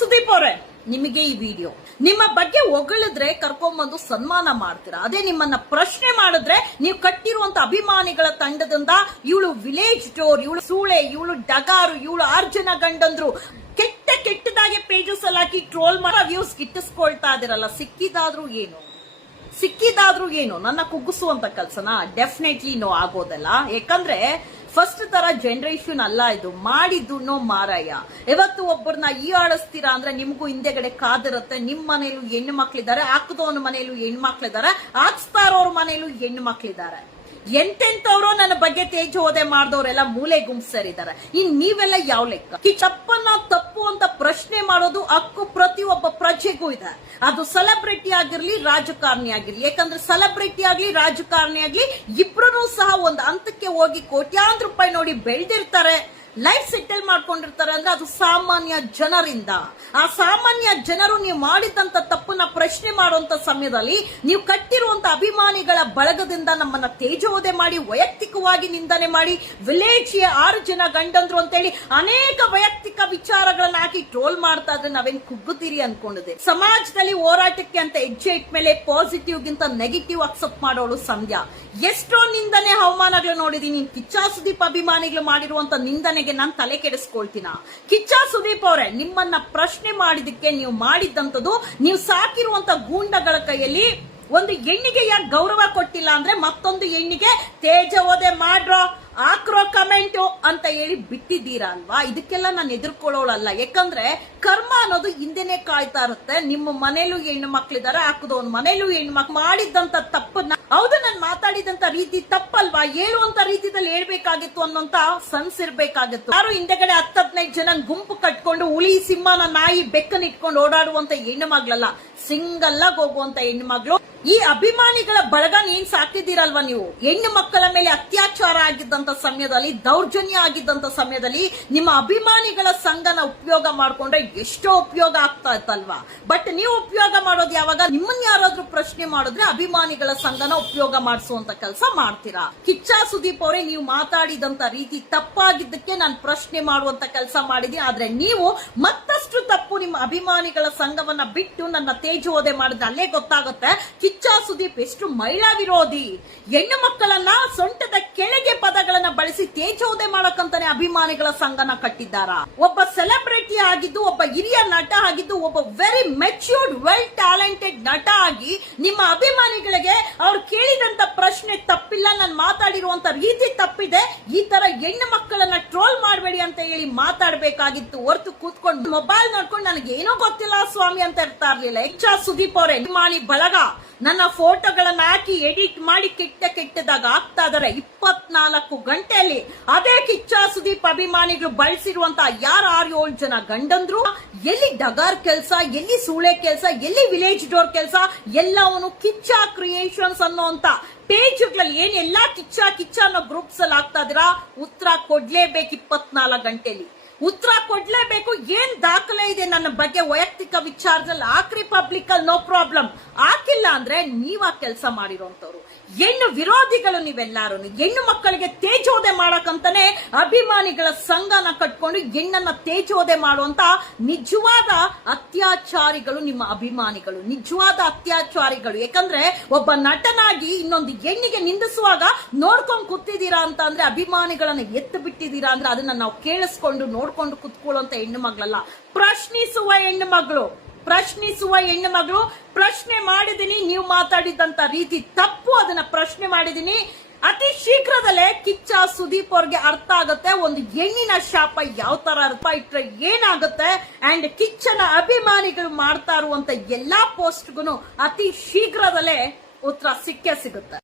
ಸುದೀಪ್ ಅವರೇ, ನಿಮಗೆ ಈ ವಿಡಿಯೋ ನಿಮ್ಮ ಬಗ್ಗೆ ಹೊಗಳಿದ್ರೆ ಕರ್ಕೊಂಡ್ಬಂದು ಸನ್ಮಾನ ಮಾಡ್ತೀರಾ. ಅದೇ ನಿಮ್ಮನ್ನ ಪ್ರಶ್ನೆ ಮಾಡಿದ್ರೆ ನೀವು ಕಟ್ಟಿರುವಂತ ಅಭಿಮಾನಿಗಳ ತಂಡದಿಂದ ಇವಳು ವಿಲೇಜ್ ಡೋರ್, ಇವಳು ಸೂಳೆ, ಇವಳು ಡಗಾರು, ಇವಳು 6 ಜನ ಗಂಡಂದ್ರು ಕೆಟ್ಟದಾಗೆ ಪೇಜಸ್ ಅಲ್ಲಿ ಹಾಕಿ ಟ್ರೋಲ್ ಮಾಡೋ ವ್ಯೂಸ್ ಗಿಟ್ಟಿಸ್ಕೊಳ್ತಾ ಇದಿರಲ್ಲ. ಸಿಕ್ಕಿದಾದ್ರೂ ಏನು ನನ್ನ ಕುಗ್ಗಿಸುವಂತ ಕೆಲ್ಸನ ಡೆಫಿನೆಟ್ಲಿ ಆಗೋದಲ್ಲ. ಯಾಕಂದ್ರೆ ಫಸ್ಟ್ ತರ ಜನರೇಷನ್ ಅಲ್ಲ ಇದು. ಮಾಡಿದ್ದು ಮಾರಾಯ. ಇವತ್ತು ಒಬ್ಬರನ್ನ ಆಡಿಸ್ತೀರಾ ಅಂದ್ರೆ ನಿಮ್ಗೂ ಹಿಂದೆಗಡೆ ಕಾದಿರುತ್ತೆ. ನಿಮ್ ಮನೇಲೂ ಹೆಣ್ಣು ಮಕ್ಳಿದ್ದಾರೆ, ಹಾಕದವನ ಮನೇಲೂ ಹೆಣ್ಣು ಮಕ್ಳಿದ್ದಾರೆ, ಹಾಕ್ಸ್ತಾ ಇರೋರ್ ಮನೇಲೂ ಹೆಣ್ಣು ಮಕ್ಳಿದ್ದಾರೆ. ಎಂತೆಂತವ್ರು ನನ್ನ ಬಗ್ಗೆ ತೇಜೋದೆ ಮಾಡಿದವರೆಲ್ಲ ಮೂಲೆ ಗುಂಪ್ಸರಿದ್ದಾರೆ. ಇನ್ ನೀವೆಲ್ಲ ಯಾವ ಲೆಕ್ಕ? ತಪ್ಪನ್ನ ತಪ್ಪು ಅಂತ ಪ್ರಶ್ನೆ ಮಾಡೋದು ಹಕ್ಕು ಪ್ರತಿಯೊಬ್ಬ ಪ್ರಜೆಗೂ ಇದೆ. ಅದು ಸೆಲೆಬ್ರಿಟಿ ಆಗಿರ್ಲಿ, ರಾಜಕಾರಣಿ ಆಗಿರ್ಲಿ. ಯಾಕಂದ್ರೆ ಸೆಲೆಬ್ರಿಟಿ ಆಗ್ಲಿ, ರಾಜಕಾರಣಿ ಆಗ್ಲಿ, ಇಬ್ರು ಸಹ ಒಂದು ಹಂತಕ್ಕೆ ಹೋಗಿ ಕೋಟ್ಯಾಂತರ ರೂಪಾಯಿ ನೋಡಿ ಬೆಳೆದಿರ್ತಾರೆ, ಲೈಫ್ ಸೆಟಲ್ ಮಾಡ್ಕೊಂಡಿರ್ತಾರೆ. ಅಂದ್ರೆ ಅದು ಸಾಮಾನ್ಯ ಜನರಿಂದ. ಆ ಸಾಮಾನ್ಯ ಜನರು ನೀವು ಮಾಡಿದಂತ ತಪ್ಪನ್ನ ಪ್ರಶ್ನೆ ಮಾಡುವಂತ ಸಮಯದಲ್ಲಿ ನೀವು ಕಟ್ಟಿರುವಂತ ಅಭಿಮಾನಿಗಳ ಬಳಗದಿಂದ ನಮ್ಮನ್ನ ತೇಜೋದೆ ಮಾಡಿ, ವೈಯಕ್ತಿಕವಾಗಿ ನಿಂದನೆ ಮಾಡಿ, ವಿಲೇಜ್ 6 ಜನ ಗಂಡಂದ್ರು ಅಂತೇಳಿ ಅನೇಕ ವೈಯಕ್ತಿಕ ವಿಚಾರಗಳನ್ನ ಹಾಕಿ ಟ್ರೋಲ್ ಮಾಡ್ತಾ ಇದ್ರೆ ನಾವೇನ್ ಕುಗ್ಗುತ್ತೀರಿ ಅನ್ಕೊಂಡಿದೆ. ಸಮಾಜದಲ್ಲಿ ಹೋರಾಟಕ್ಕೆ ಅಂತ ಹೆಜ್ಜೆ ಇಟ್ಮೇಲೆ ಪಾಸಿಟಿವ್ ಗಿಂತ ನೆಗೆಟಿವ್ ಅಕ್ಸೆಪ್ಟ್ ಮಾಡೋಳು ಸಂಧ್ಯಾ. ಎಷ್ಟೋ ನಿಂದನೆ ಅವಮಾನಗಳು ನೋಡಿದೀನಿ. ಕಿಚ್ಚ ಸುದೀಪ್ ಅಭಿಮಾನಿಗಳು ಮಾಡಿರುವಂತ ನಿಂದನೆಗೆ ನಾನು ತಲೆ ಕೆಡಿಸ್ಕೊಳ್ತೀನ. ಕಿಚ್ಚ ಸುದೀಪ್ ಅವರೇ, ನಿಮ್ಮನ್ನ ಪ್ರಶ್ನೆ ಮಾಡಿದಕ್ಕೆ ನೀವು ಮಾಡಿದ್ದಂಥದ್ದು, ನೀವು ಸಾಕಿರುವಂತ ಗೂಂಡಗಳ ಕೈಯಲ್ಲಿ ಒಂದು ಹೆಣ್ಣಿಗೆ ಯಾಕೆ ಗೌರವ ಕೊಟ್ಟಿಲ್ಲ ಅಂದ್ರೆ ಮತ್ತೊಂದು ಹೆಣ್ಣಿಗೆ ತೇಜೋದೆ ಮಾಡ್ರೋ, ಹಾಕ್ರೋ ಕಮೆಂಟು ಅಂತ ಹೇಳಿ ಬಿಟ್ಟಿದ್ದೀರಾ ಅಲ್ವಾ? ಇದಕ್ಕೆಲ್ಲ ನಾನು ಎದುರ್ಕೊಳ್ಳೋಳಲ್ಲ. ಯಾಕಂದ್ರೆ ಕರ್ಮ ಅನ್ನೋದು ಹಿಂದೆನೆ ಕಾಯ್ತಾ ಇರುತ್ತೆ. ನಿಮ್ಮ ಮನೇಲೂ ಹೆಣ್ಣು ಮಕ್ಳಿದಾರೆ, ಹಾಕದವನ್ ಮನೇಲೂ ಹೆಣ್ಣು ಮಕ್ಳು ಮಾಡಿದಂತ ತಪ್ಪನ್ನ, ಹೌದು ನಾನು ಮಾತಾಡಿದಂತ ರೀತಿ ತಪ್ಪಲ್ವಾ, ಹೇಳುವಂತ ರೀತಿಯಲ್ಲಿ ಹೇಳ್ಬೇಕಾಗಿತ್ತು ಅನ್ನೋಂತ ಸನ್ಸ್ ಇರ್ಬೇಕಾಗಿತ್ತು. ಯಾರು ಹಿಂದೆಗಡೆ 10-15 ಜನ ಗುಂಪು ಕಟ್ಕೊಂಡು ಹುಲಿ, ಸಿಂಹನ, ನಾಯಿ, ಬೆಕ್ಕನ್ ಇಟ್ಕೊಂಡು ಓಡಾಡುವಂತ ಹೆಣ್ಣು ಮಗ್ಳಲ್ಲ, ಸಿಂಗಲ್ ಆಗಿ ಹೋಗುವಂತ ಹೆಣ್ಣು ಮಗಳು. ಈ ಅಭಿಮಾನಿಗಳ ಬಳಗನ ಏನ್ ಸಾಕ್ತಿದ್ದೀರಲ್ವಾ ನೀವು? ಹೆಣ್ಣು ಮಕ್ಕಳ ಮೇಲೆ ಅತ್ಯಾಚಾರ ಆಗಿದ್ದಂತ ಸಮಯದಲ್ಲಿ, ದೌರ್ಜನ್ಯ ಆಗಿದ್ದಂತ ಸಮಯದಲ್ಲಿ ನಿಮ್ಮ ಅಭಿಮಾನಿಗಳ ಸಂಘನ ಉಪಯೋಗ ಮಾಡ್ಕೊಂಡ್ರೆ ಎಷ್ಟೋ ಉಪಯೋಗ ಆಗ್ತಾ ಇತ್ತಲ್ವಾ? ಬಟ್ ನೀವು ಉಪಯೋಗ ಮಾಡೋದು ಯಾವಾಗ? ನಿಮ್ಮನ್ನ ಯಾರಾದ್ರೂ ಪ್ರಶ್ನೆ ಮಾಡಿದ್ರೆ ಅಭಿಮಾನಿಗಳ ಸಂಘನ ಉಪಯೋಗ ಮಾಡಿಸುವಂತ ಕೆಲಸ ಮಾಡ್ತೀರಾ. ಕಿಚ್ಚ ಸುದೀಪ್ ಅವರೇ, ನೀವು ಮಾತಾಡಿದಂತ ರೀತಿ ತಪ್ಪಾಗಿದ್ದಕ್ಕೆ ನಾನು ಪ್ರಶ್ನೆ ಮಾಡುವಂತ ಕೆಲಸ ಮಾಡಿದೀನಿ. ಆದ್ರೆ ನೀವು ಮತ್ತಷ್ಟು ತಪ್ಪು ನಿಮ್ಮ ಅಭಿಮಾನಿಗಳ ಸಂಘವನ್ನ ಬಿಟ್ಟು ನನ್ನ ತೇಜೋದೆ ಮಾಡಿದ್ರೆ ಅಲ್ಲೇ ಗೊತ್ತಾಗುತ್ತೆ ಕಿಚ್ಚ ಸುದೀಪ್ ಎಷ್ಟು ಮಹಿಳಾ ವಿರೋಧಿ. ಹೆಣ್ಣು ಮಕ್ಕಳನ್ನ ಸೊಂಟದ ಕೆಳಗೆ ಪದಗಳನ್ನ ಬಳಸಿ ತೇಜೋದೆ ಮಾಡಕ್ಕಂತಾನೆ ಅಭಿಮಾನಿಗಳ ಸಂಘನ ಕಟ್ಟಿದ್ದಾರ. ಒಬ್ಬ ಸೆಲೆಬ್ರಿಟಿ ಆಗಿದ್ದು, ಒಬ್ಬ ಹಿರಿಯ ನಟ ಆಗಿದ್ದು, ಒಬ್ಬ ವೆರಿ ಮೆಚ್ಯೂರ್ಡ್, ವೆಲ್ ಟ್ಯಾಲೆಂಟೆಡ್ ನಟ ಆಗಿ ನಿಮ್ಮ ಅಭಿಮಾನಿಗಳಿಗೆ ಅವ್ರು ಕೇಳಿದಂತ ಪ್ರಶ್ನೆ ತಪ್ಪಿಲ್ಲ, ನಾನು ಮಾತಾಡಿರುವಂತ ರೀತಿ ತಪ್ಪಿದೆ, ಈ ತರ ಹೆಣ್ಣು ಮಕ್ಕಳನ್ನ ಟ್ರೋಲ್ ಮಾಡಬೇಡಿ ಅಂತ ಹೇಳಿ ಮಾತಾಡಬೇಕಾಗಿತ್ತು. ಹೊರತು ಕೂತ್ಕೊಂಡು ಮೊಬೈಲ್ ನೋಡ್ಕೊಂಡು ನನಗೆ ಏನೋ ಗೊತ್ತಿಲ್ಲ ಸ್ವಾಮಿ ಅಂತ ಇರ್ತಾ ಇರ್ಲಿಲ್ಲ. ಕಿಚ್ಚ ಸುದೀಪ್ ಅವರೇ, ಅಭಿಮಾನಿ ಬಳಗ ನನ್ನ ಫೋಟೋಗಳನ್ನ ಹಾಕಿ ಎಡಿಟ್ ಮಾಡಿ ಕೆಟ್ಟದಾಗ ಆಗ್ತಾ ಇದಾರೆ. 24 ಗಂಟೆಯಲ್ಲಿ ಅದೇ ಕಿಚ್ಚ ಸುದೀಪ್ ಅಭಿಮಾನಿಗಳು ಬಳಸಿರುವಂತ 6-7 ಜನ ಗಂಡಂದ್ರು, ಎಲ್ಲಿ ಡಗಾರ್ ಕೆಲಸ, ಎಲ್ಲಿ ಸೂಳೆ ಕೆಲಸ, ಎಲ್ಲಿ ವಿಲೇಜ್ ಡೋರ್ ಕೆಲಸ, ಎಲ್ಲವನು ಕಿಚ್ಚ ಕ್ರಿಯೇಷನ್ಸ್ ಅನ್ನೋಂತ ಪೇಜ್ಗಳಲ್ಲಿ ಏನ್ ಎಲ್ಲಾ ಕಿಚ್ಚ ಅನ್ನೋ ಗ್ರೂಪ್ಸ್ ಅಲ್ಲಿ ಆಗ್ತಾ ಇದೀರಾ. ಉತ್ತರ ಕೊಡ್ಲೇಬೇಕು. 24 ಗಂಟೆಯಲ್ಲಿ ಉತ್ತರ ಕೊಡ್ಲೇಬೇಕು. ಏನ್ ದಾಖಲೆ ಇದೆ ನನ್ನ ಬಗ್ಗೆ ವೈಯಕ್ತಿಕ ವಿಚಾರದಲ್ಲಿ? ಹಾಕ್ರಿ ಪಬ್ಲಿಕ್ ಅಲ್ಲಿ, ನೋ ಪ್ರಾಬ್ಲಮ್. ಹಾಕಿಲ್ಲ ಅಂದ್ರೆ ನೀವ್ ಆ ಕೆಲಸ ಮಾಡಿರೋಂಥವ್ರು. ಹೆಣ್ಣು ವಿರೋಧಿಗಳು ನೀವೆಲ್ಲಾರು. ಹೆಣ್ಣು ಮಕ್ಕಳಿಗೆ ತೇಜೋದೆ ಮಾಡಕ್ಕಂತಾನೆ ಅಭಿಮಾನಿಗಳ ಸಂಘನ ಕಟ್ಕೊಂಡು ಹೆಣ್ಣನ್ನ ತೇಜೋದೆ ಮಾಡುವಂತ ನಿಜವಾದ ಅತ್ಯಾಚಾರಿಗಳು ನಿಮ್ಮ ಅಭಿಮಾನಿಗಳು, ನಿಜವಾದ ಅತ್ಯಾಚಾರಿಗಳು. ಯಾಕಂದ್ರೆ ಒಬ್ಬ ನಟನಾಗಿ ಇನ್ನೊಂದು ಹೆಣ್ಣಿಗೆ ನಿಂದಿಸುವಾಗ ನೋಡ್ಕೊಂಡು ಕೂತಿದ್ದೀರಾ ಅಂತ ಅಂದ್ರೆ, ಅಭಿಮಾನಿಗಳನ್ನ ಎತ್ತು ಬಿಟ್ಟಿದ್ದೀರಾ ಅಂದ್ರೆ ಅದನ್ನ ನಾವು ಕೇಳಿಸ್ಕೊಂಡು ನೋಡ್ಕೊಂಡು ಕುತ್ಕೊಳ್ಳುವಂತ ಹೆಣ್ಣು ಮಗಳಲ್ಲ, ಪ್ರಶ್ನಿಸುವ ಹೆಣ್ಣು ಮಗಳು. ಪ್ರಶ್ನೆ ಮಾಡಿದೀನಿ. ನೀವು ಮಾತಾಡಿದಂತ ರೀತಿ ತಪ್ಪು, ಅದನ್ನ ಪ್ರಶ್ನೆ ಮಾಡಿದೀನಿ. ಅತಿ ಶೀಘ್ರದಲ್ಲೇ ಕಿಚ್ಚ ಸುದೀಪ್ ಅವ್ರಿಗೆ ಅರ್ಥ ಆಗುತ್ತೆ ಒಂದು ಹೆಣ್ಣಿನ ಶಾಪ ಯಾವ ತರ ಅರ್ಥ ಇಟ್ರೆ ಏನಾಗುತ್ತೆ. ಅಂಡ್ ಕಿಚ್ಚನ ಅಭಿಮಾನಿಗಳು ಮಾಡ್ತಾ ಇರುವಂತ ಎಲ್ಲಾ ಪೋಸ್ಟ್ಗೂ ಅತಿ ಶೀಘ್ರದಲ್ಲೇ ಉತ್ತರ ಸಿಕ್ಕೇ ಸಿಗುತ್ತೆ.